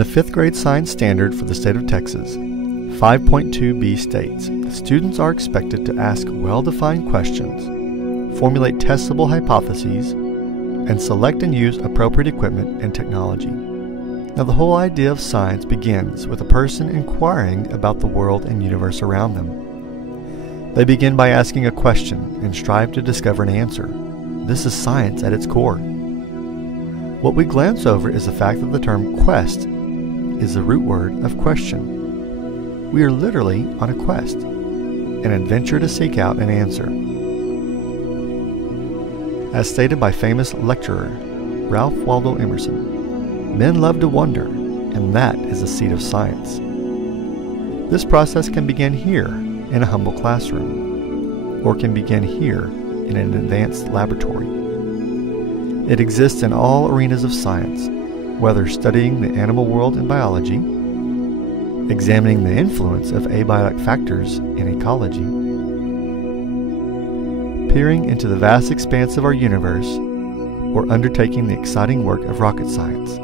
the 5th grade science standard for the state of Texas, 5.2b states that students are expected to ask well-defined questions, formulate testable hypotheses, and select and use appropriate equipment and technology. Now, the whole idea of science begins with a person inquiring about the world and universe around them. They begin by asking a question and strive to discover an answer. This is science at its core. What we glance over is the fact that the term quest is the root word of question. We are literally on a quest, an adventure to seek out an answer. As stated by famous lecturer Ralph Waldo Emerson, men love to wonder, and that is the seed of science. This process can begin here in a humble classroom, or can begin here in an advanced laboratory. It exists in all arenas of science, whether studying the animal world in biology, examining the influence of abiotic factors in ecology, peering into the vast expanse of our universe, or undertaking the exciting work of rocket science.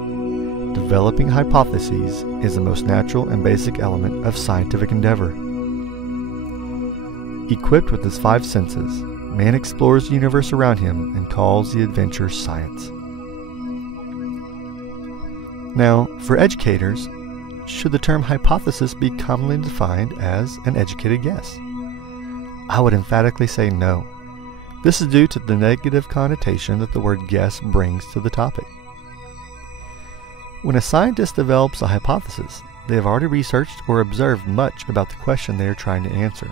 Developing hypotheses is the most natural and basic element of scientific endeavor. Equipped with his 5 senses, man explores the universe around him and calls the adventure science. Now, for educators, should the term hypothesis be commonly defined as an educated guess? I would emphatically say no. This is due to the negative connotation that the word guess brings to the topic. When a scientist develops a hypothesis, they have already researched or observed much about the question they are trying to answer.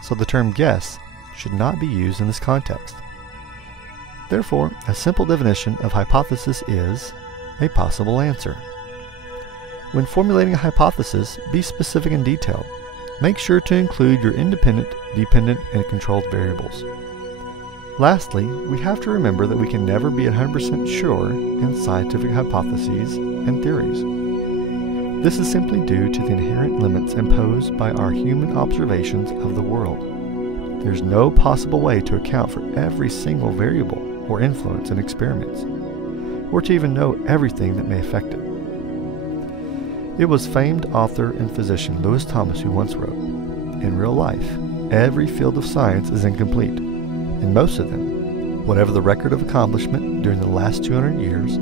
So the term guess should not be used in this context. Therefore, a simple definition of hypothesis is a possible answer. When formulating a hypothesis, be specific and detailed. Make sure to include your independent, dependent, and controlled variables. Lastly, we have to remember that we can never be 100% sure in scientific hypotheses and theories. This is simply due to the inherent limits imposed by our human observations of the world. There's no possible way to account for every single variable or influence in experiments, or to even know everything that may affect it. It was famed author and physician Lewis Thomas who once wrote, "In real life, every field of science is incomplete, and most of them, whatever the record of accomplishment during the last 200 years,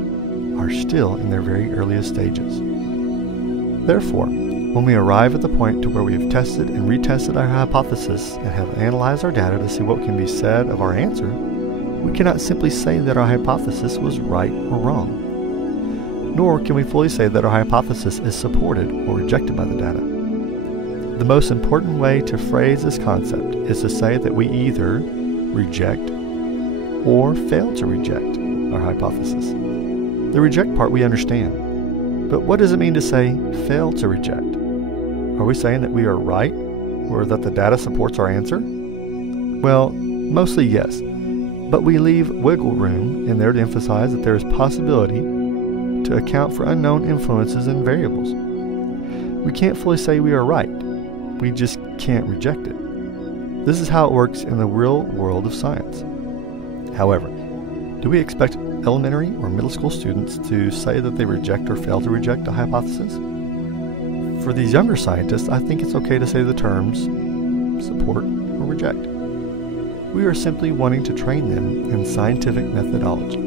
are still in their very earliest stages." Therefore, when we arrive at the point to where we have tested and retested our hypothesis and have analyzed our data to see what can be said of our answer, we cannot simply say that our hypothesis was right or wrong. Nor can we fully say that our hypothesis is supported or rejected by the data. The most important way to phrase this concept is to say that we either reject or fail to reject our hypothesis. The reject part we understand, but what does it mean to say fail to reject? Are we saying that we are right, or that the data supports our answer? Well, mostly yes, but we leave wiggle room in there to emphasize that there is possibility to account for unknown influences and variables. We can't fully say we are right, we just can't reject it. This is how it works in the real world of science. However, do we expect elementary or middle school students to say that they reject or fail to reject a hypothesis? For these younger scientists, I think it's okay to say the terms support or reject. We are simply wanting to train them in scientific methodology.